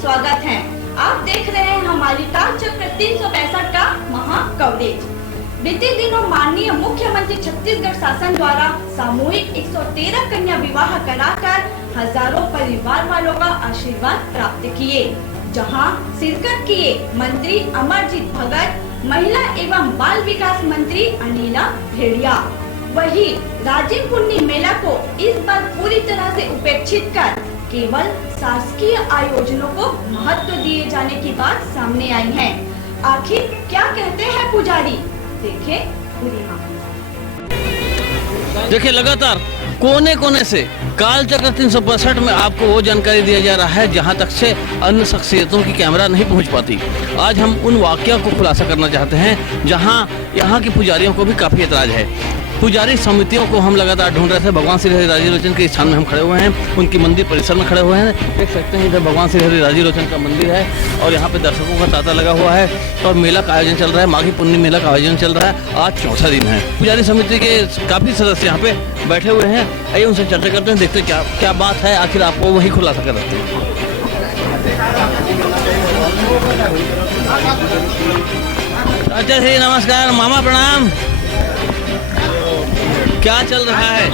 स्वागत है। आप देख रहे हैं हमारी काल चक्र 365 का महा कवरेज। बीते दिनों माननीय मुख्यमंत्री छत्तीसगढ़ शासन द्वारा सामूहिक 113 कन्या विवाह कराकर हजारों परिवार वालों का आशीर्वाद प्राप्त किए, जहां शिरकत किए मंत्री अमरजीत भगत, महिला एवं बाल विकास मंत्री अनिला भेड़िया। वही राजिम पुन्नी मेला को इस बार पूरी तरह से उपेक्षित कर केवल शासकीय आयोजनों को महत्व दिए जाने की बात सामने आई है। आखिर क्या कहते हैं पुजारी, देखें पूरी। देखिए, लगातार कोने कोने से काल चक्र 365 में आपको वो जानकारी दिया जा रहा है जहां तक से अन्य शख्सियतों की कैमरा नहीं पहुंच पाती। आज हम उन वाकया को खुलासा करना चाहते हैं जहां यहाँ के पुजारियों को भी काफ़ी एतराज है। पुजारी समितियों को हम लगातार ढूंढ रहे थे। भगवान श्री हरि राजी लोचन के स्थान में हम खड़े हुए हैं, उनकी मंदिर परिसर में खड़े हुए हैं। देख सकते हैं इधर भगवान श्री हरि राजी लोचन का मंदिर है और यहाँ पे दर्शकों का तांता लगा हुआ है और मेला का आयोजन चल रहा है। माघी पुन्नी मेला का आयोजन चल रहा है। आज चौथा दिन है। पुजारी समिति के काफ़ी सदस्य यहाँ पे बैठे हुए हैं। आइए उनसे चर्चा करते हैं, देखते हैं क्या बात है। आखिर आपको वही खुलासा कर रहे हैं। अच्छा जी, नमस्कार मामा, प्रणाम। क्या चल रहा है?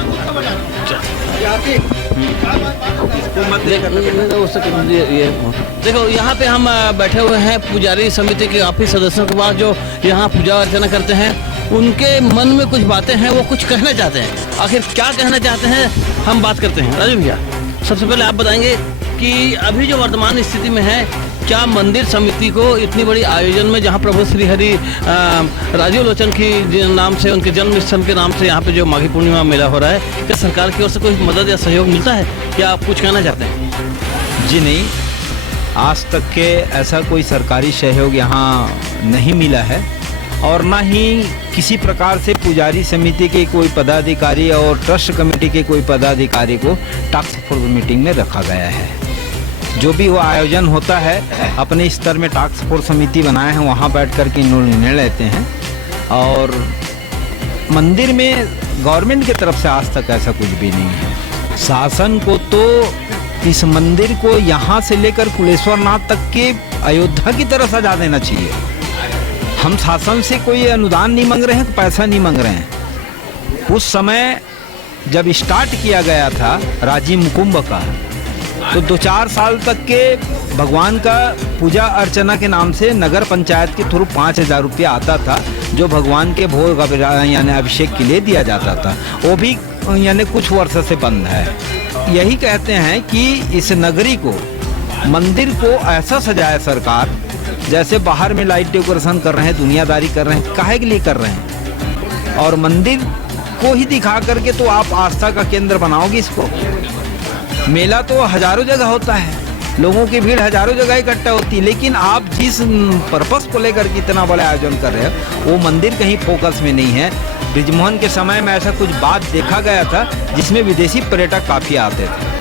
देखो, यहाँ पे हम बैठे हुए हैं पुजारी समिति के काफ़ी सदस्यों के पास जो यहाँ पूजा अर्चना करते हैं। उनके मन में कुछ बातें हैं, वो कुछ कहना चाहते हैं। आखिर क्या कहना चाहते हैं, हम बात करते हैं। राजू भैया, सबसे पहले आप बताएंगे कि अभी जो वर्तमान स्थिति में है, क्या मंदिर समिति को इतनी बड़ी आयोजन में, जहां प्रभु श्री हरि राजीव लोचन की नाम से, उनके जन्म स्थान के नाम से यहाँ पे जो माघी पूर्णिमा मेला हो रहा है, क्या सरकार की ओर से कोई मदद या सहयोग मिलता है? क्या आप कुछ कहना चाहते हैं? जी नहीं, आज तक के ऐसा कोई सरकारी सहयोग यहाँ नहीं मिला है और ना ही किसी प्रकार से पुजारी समिति के कोई पदाधिकारी और ट्रस्ट कमेटी के कोई पदाधिकारी को टास्क फोर्स मीटिंग में रखा गया है। जो भी वो आयोजन होता है, अपने स्तर में टास्क फोर्स समिति बनाए हैं, वहाँ बैठ कर के निर्णय लेते हैं। और मंदिर में गवर्नमेंट की तरफ से आज तक ऐसा कुछ भी नहीं है। शासन को तो इस मंदिर को यहाँ से लेकर कुलेश्वर नाथ तक के अयोध्या की तरह सजा देना चाहिए। हम शासन से कोई अनुदान नहीं मांग रहे हैं, पैसा नहीं मांग रहे हैं। उस समय जब स्टार्ट किया गया था राजिम कुंभ का, तो 2-4 साल तक के भगवान का पूजा अर्चना के नाम से नगर पंचायत के थ्रू 5,000 रुपया आता था, जो भगवान के भोग यानी अभिषेक के लिए दिया जाता था। वो भी यानी कुछ वर्षों से बंद है। यही कहते हैं कि इस नगरी को, मंदिर को ऐसा सजाए सरकार, जैसे बाहर में लाइट डेकोरेशन कर रहे हैं, दुनियादारी कर रहे हैं। काहे के लिए कर रहे हैं? और मंदिर को ही दिखा करके तो आप आस्था का केंद्र बनाओगे इसको। मेला तो हजारों जगह होता है, लोगों की भीड़ हजारों जगह इकट्ठा होती है, लेकिन आप जिस पर्पस को लेकर के इतना बड़ा आयोजन कर रहे हो, वो मंदिर कहीं फोकस में नहीं है। बृजमोहन के समय में ऐसा कुछ बात देखा गया था जिसमें विदेशी पर्यटक काफ़ी आते थे।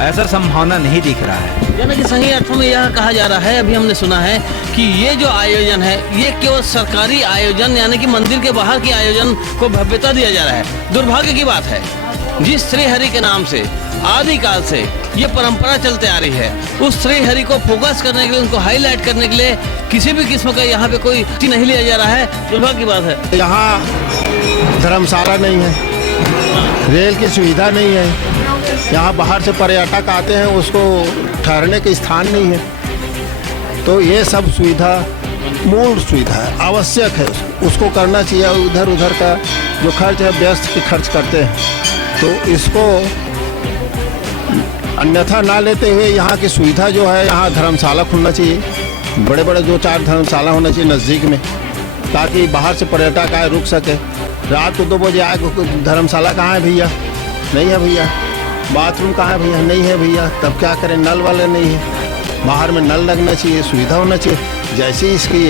ऐसा संभावना नहीं दिख रहा है। यानी कि सही अर्थों में यह कहा जा रहा है, अभी हमने सुना है कि ये जो आयोजन है, ये केवल सरकारी आयोजन, यानी कि मंदिर के बाहर के आयोजन को भव्यता दिया जा रहा है। दुर्भाग्य की बात है, जिस श्री हरि के नाम से आदिकाल से ये परंपरा चलते आ रही है, उस श्री हरि को फोकस करने के लिए, उनको हाईलाइट करने के लिए किसी भी किस्म का यहाँ पे कोई नहीं लिया जा रहा है। दुर्भाग्य की बात है। यहाँ धर्मशाला नहीं है, रेल की सुविधा नहीं है, यहाँ बाहर से पर्यटक आते हैं, उसको ठहरने के स्थान नहीं है। तो ये सब सुविधा मूल सुविधा है, आवश्यक है, उसको करना चाहिए। उधर उधर का जो खर्च है, व्यस्त के खर्च करते हैं, तो इसको अन्यथा ना लेते हुए यहाँ की सुविधा जो है, यहाँ धर्मशाला खुलना चाहिए। बड़े बड़े 2-4 धर्मशाला होना चाहिए नज़दीक में, ताकि बाहर से पर्यटक आए, रुक सके। रात को 2 बजे आए, धर्मशाला कहाँ है भैया? नहीं है भैया। बाथरूम कहाँ है भैया? नहीं है भैया। तब क्या करें? नल वाले नहीं है। बाहर में नल लगना चाहिए, सुविधा होना चाहिए। जैसे इसकी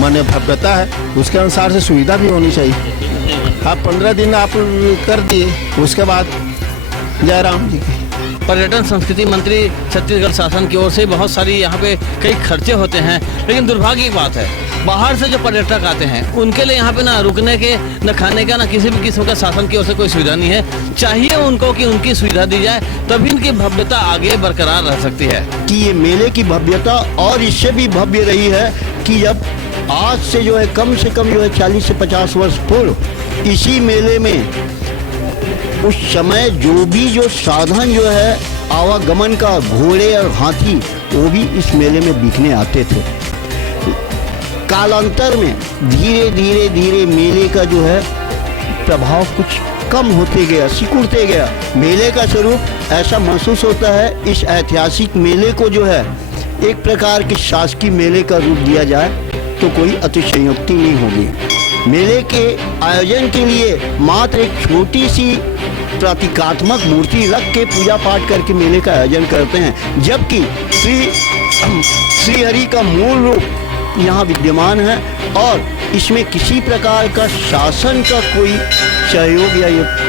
माने भव्यता है उसके अनुसार से सुविधा भी होनी चाहिए। आप 15 दिन आप कर दिए, उसके बाद जयराम जी की पर्यटन संस्कृति मंत्री छत्तीसगढ़ शासन की ओर से बहुत सारी यहाँ पे कई खर्चे होते हैं, लेकिन दुर्भाग्य की बात है बाहर से जो पर्यटक आते हैं उनके लिए यहाँ पे ना रुकने के, न खाने का, न किसी भी किस्म का शासन की ओर से कोई सुविधा नहीं है। चाहिए उनको कि उनकी सुविधा दी जाए, तभी इनकी भव्यता आगे बरकरार रह सकती है। कि ये मेले की भव्यता और इससे भी भव्य रही है कि जब आज से जो है कम से कम जो है 40 से 50 वर्ष पूर्व इसी मेले में उस समय जो साधन जो है आवागमन का, घोड़े और हाथी, वो भी इस मेले में बिकने आते थे। कालांतर में धीरे धीरे धीरे मेले का जो है प्रभाव कुछ कम होते गया, सिकुड़ते गया। मेले का स्वरूप ऐसा महसूस होता है इस ऐतिहासिक मेले को जो है एक प्रकार के शासकीय मेले का रूप दिया जाए तो कोई अतिशयोक्ति नहीं होगी। मेले के आयोजन के लिए मात्र एक छोटी सी प्रतीकात्मक मूर्ति रख के पूजा पाठ करके मेले का आयोजन करते हैं, जबकि श्री हरि का मूल रूप यहाँ विद्यमान है और इसमें किसी प्रकार का शासन का कोई सहयोग या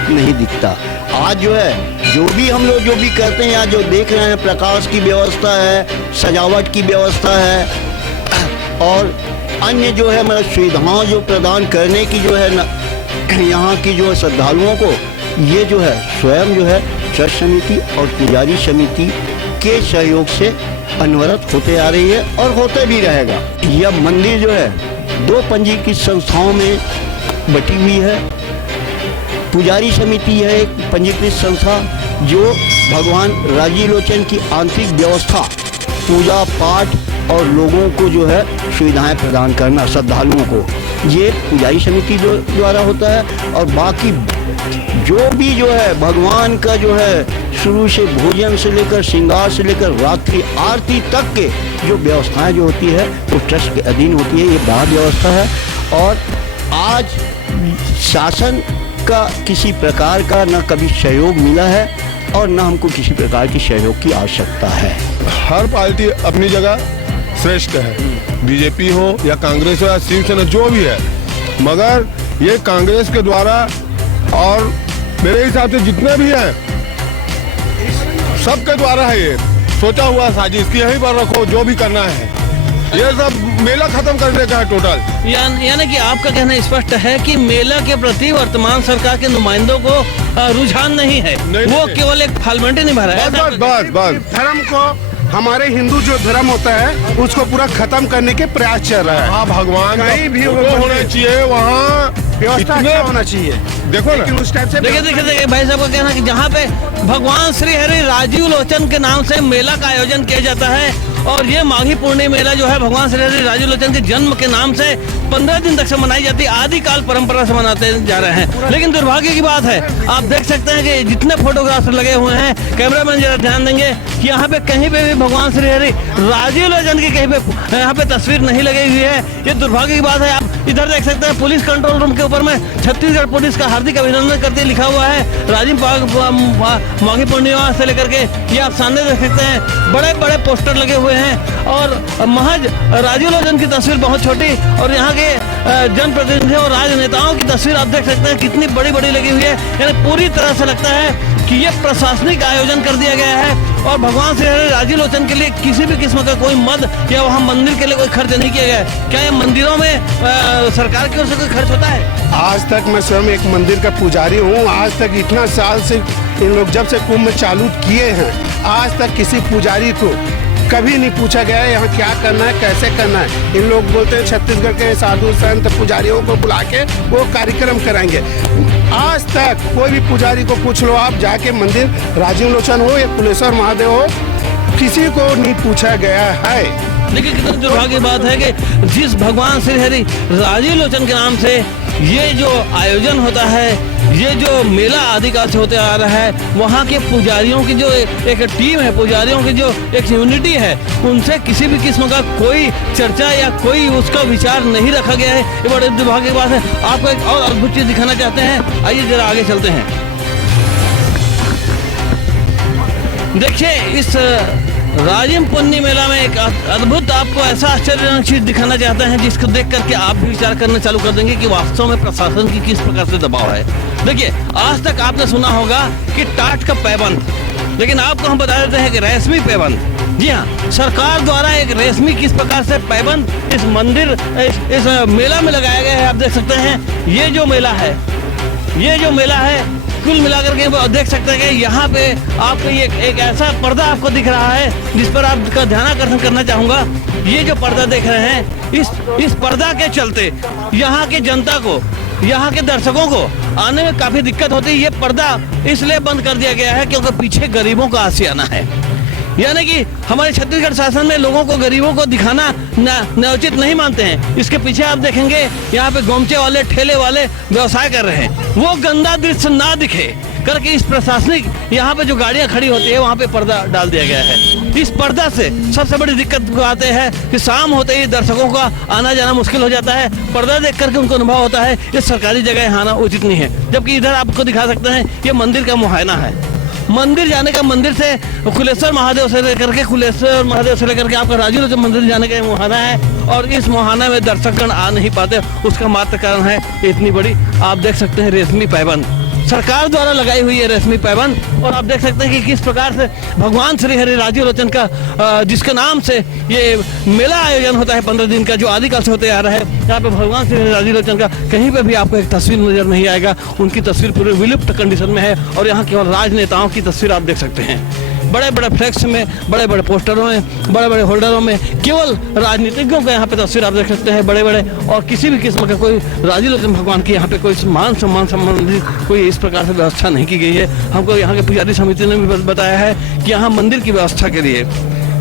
नहीं दिखता। आज जो है जो भी हम लोग जो भी करते हैं, यहाँ जो देख रहे हैं प्रकाश की व्यवस्था है, सजावट की व्यवस्था है और अन्य जो है मतलब सुविधाओं जो प्रदान करने की जो है यहाँ की जो श्रद्धालुओं को, ये जो है स्वयं जो है ट्रस्ट समिति और पुजारी समिति के सहयोग से अनवरत होते आ रही है और होते भी रहेगा। यह मंदिर जो है 2 पंजीकृत संस्थाओं में बटी हुई है। पुजारी समिति है एक पंजीकृत संस्था जो भगवान राजीलोचन की आंतरिक व्यवस्था, पूजा पाठ और लोगों को जो है सुविधाएं प्रदान करना श्रद्धालुओं को, ये पुजारी समिति द्वारा होता है। और बाकी जो भी जो है भगवान का जो है शुरू से भोजन से लेकर श्रृंगार से लेकर रात्रि आरती तक के जो व्यवस्थाएं जो होती है वो ट्रस्ट के अधीन होती है। ये बाहर व्यवस्था है और आज शासन का किसी प्रकार का न कभी सहयोग मिला है और न हमको किसी प्रकार की सहयोग की आवश्यकता है। हर पार्टी अपनी जगह श्रेष्ठ है, बीजेपी हो या कांग्रेस हो या शिवसेना जो भी है, मगर ये कांग्रेस के द्वारा और मेरे हिसाब से जितने भी हैं सबके द्वारा है ये सोचा हुआ साजिश की यहीं पर रखो जो भी करना है, ये सब मेला खत्म करने का है टोटल। यानी कि आपका कहना स्पष्ट है कि मेला के प्रति वर्तमान सरकार के नुमाइंदों को रुझान नहीं है, वो केवल एक फॉर्मेलिटी निभा रहा है। बस धर्म को, हमारे हिंदू जो धर्म होता है उसको पूरा खत्म करने के प्रयास चल रहा है। हाँ, भगवान कहीं भी होना चाहिए, वहाँ व्यवस्था अच्छा होना चाहिए। देखो ना, उस टाइप से देखिए भाई साहब का कहना कि जहाँ पे भगवान श्री हरि राजीव लोचन के नाम से मेला का आयोजन किया जाता है और ये माघी पूर्णिमा मेला जो है भगवान श्री हरि राजीव लोचन के जन्म के नाम से 15 दिन तक से मनाई जाती है, आदिकाल परंपरा से मनाते जा रहे हैं। लेकिन दुर्भाग्य की बात है, आप देख सकते हैं कि जितने फोटोग्राफर लगे हुए हैं, कैमरामैन जरा ध्यान देंगे कि यहाँ पे कहीं पे भी भगवान श्री हरि राजीव लोचन की कहीं पे यहाँ पे तस्वीर नहीं लगी हुई है। ये दुर्भाग्य की बात है। आप इधर देख सकते हैं पुलिस कंट्रोल रूम के ऊपर में छत्तीसगढ़ पुलिस का हार्दिक अभिनंदन करते लिखा हुआ है राजीव माघी पूर्णिमा से लेकर के, ये आप सामने देख सकते हैं बड़े बड़े पोस्टर लगे हुए हैं और महज राजीव लोचन की तस्वीर बहुत छोटी और यहाँ के जनप्रतिनिधियों और राजनेताओं की तस्वीर आप देख सकते हैं कितनी बड़ी बड़ी लगी हुई है। यानी पूरी तरह से लगता है कि ये प्रशासनिक आयोजन कर दिया गया है और भगवान श्री हरि राजीव लोचन के लिए किसी भी किस्म का कोई मद या वहाँ मंदिर के लिए कोई खर्च नहीं किया गया है। क्या ये मंदिरों में सरकार की ओर से कोई खर्च होता है? आज तक मैं स्वयं एक मंदिर का पुजारी हूँ। आज तक इतना साल से इन लोग जब से कुंभ चालू किए हैं, आज तक किसी पुजारी को कभी नहीं पूछा गया है यहाँ क्या करना है, कैसे करना है। इन लोग बोलते हैं छत्तीसगढ़ के साधु संत पुजारियों को बुला के वो कार्यक्रम कराएंगे। आज तक कोई भी पुजारी को पूछ लो आप, जाके मंदिर राजीव लोचन हो या कुलेश्वर महादेव हो, किसी को नहीं पूछा गया है। लेकिन कितनी दुर्भाग्य बात है कि जिस भगवान श्री हरि राजीव लोचन के नाम से ये जो आयोजन होता है, ये जो मेला आदिकाल से होते आ रहा है, वहाँ के पुजारियों की जो एक टीम है, पुजारियों की जो एक यूनिटी है, उनसे किसी भी किस्म का कोई चर्चा या कोई उसका विचार नहीं रखा गया है। ये बड़े दुर्भाग्य की बात है। आपको एक और अद्भुत चीज दिखाना चाहते हैं, आइए जरा आगे चलते हैं। देखिए इस राजिम पुन्नी मेला में एक अद्भुत आपको ऐसा आश्चर्यजनक चीज दिखाना चाहते हैं जिसको देख करके आप भी विचार करना चालू कर देंगे कि वास्तव में प्रशासन की किस प्रकार से दबाव है। देखिए, आज तक आपने सुना होगा कि टाट का पैबंद, लेकिन आपको हम बता देते हैं कि रेशमी पैबंद। जी हाँ, सरकार द्वारा एक रेशमी किस प्रकार से पैबंद इस मंदिर इस मेला में लगाया गया है। आप देख सकते हैं ये जो मेला है कुल मिलाकर के देख सकते हैं कि यहाँ पे आपको ये एक ऐसा पर्दा आपको दिख रहा है जिस पर आपका ध्यान आकर्षण करना चाहूंगा। ये जो पर्दा देख रहे हैं, इस पर्दा के चलते यहाँ के जनता को, यहाँ के दर्शकों को आने में काफी दिक्कत होती है। ये पर्दा इसलिए बंद कर दिया गया है क्योंकि पीछे गरीबों का आशियाना है। यानी कि हमारे छत्तीसगढ़ शासन में लोगों को, गरीबों को दिखाना न उचित नहीं मानते हैं। इसके पीछे आप देखेंगे यहाँ पे गोमचे वाले, ठेले वाले व्यवसाय कर रहे हैं। वो गंदा दृश्य ना दिखे करके इस प्रशासनिक यहाँ पे जो गाड़ियाँ खड़ी होती है वहाँ पे पर्दा डाल दिया गया है। इस पर्दा से सबसे बड़ी दिक्कत आते हैं कि शाम होते ही दर्शकों का आना जाना मुश्किल हो जाता है। पर्दा देख करके उनको अनुभव होता है ये सरकारी जगह आना उचित नहीं है। जबकि इधर आपको दिखा सकते हैं ये मंदिर का मुहायना है। मंदिर जाने का, मंदिर से कुलेश्वर महादेव से लेकर के आपका राजू लोचन मंदिर जाने का मुहाना है। और इस मुहाना में दर्शकगण आ नहीं पाते, उसका मात्र कारण है इतनी बड़ी, आप देख सकते हैं, रेशमी पैबंद, सरकार द्वारा लगाई हुई है रेशमी पैबंद। और आप देख सकते हैं कि किस प्रकार से भगवान श्री हरि राजू लोचन का जिसके नाम से ये मेला आयोजन होता है 15 दिन का, जो आदिकाल से होते आ रहा है। यहाँ पे भगवान श्री हरि राजू लोचन का कहीं पे भी आपको एक तस्वीर नजर नहीं आएगा। उनकी तस्वीर पूरे विलुप्त कंडीशन में है और यहाँ केवल राजनेताओं की तस्वीर आप देख सकते हैं। बड़े बड़े फ्लैक्स में, बड़े बड़े पोस्टरों में, बड़े बड़े होल्डरों में केवल राजनीतिज्ञों का यहाँ पे तस्वीर आप देख सकते हैं, बड़े बड़े। और किसी भी किस्म का कोई राजू लोचन भगवान की यहाँ पे कोई मान सम्मान संबंधित कोई इस प्रकार से व्यवस्था नहीं की गई है। हमको यहाँ के पुजारी समिति ने भी बताया है कि यहाँ मंदिर की व्यवस्था के लिए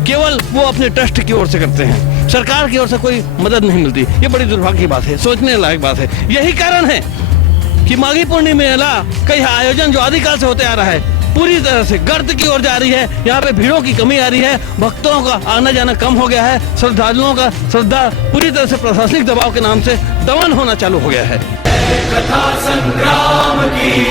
केवल वो अपने ट्रस्ट की ओर से करते हैं, सरकार की ओर से कोई मदद नहीं मिलती। ये बड़ी दुर्भाग्य की बात है, सोचने लायक बात है। यही कारण है कि माघी पूर्णिमा मेला का यह आयोजन जो आदिकाल से होते आ रहा है पूरी तरह से गर्त की ओर जा रही है। यहाँ पे भीड़ों की कमी आ रही है, भक्तों का आना जाना कम हो गया है, श्रद्धालुओं का श्रद्धा पूरी तरह से प्रशासनिक दबाव के नाम से दमन होना चालू हो गया है। कथा संग्राम की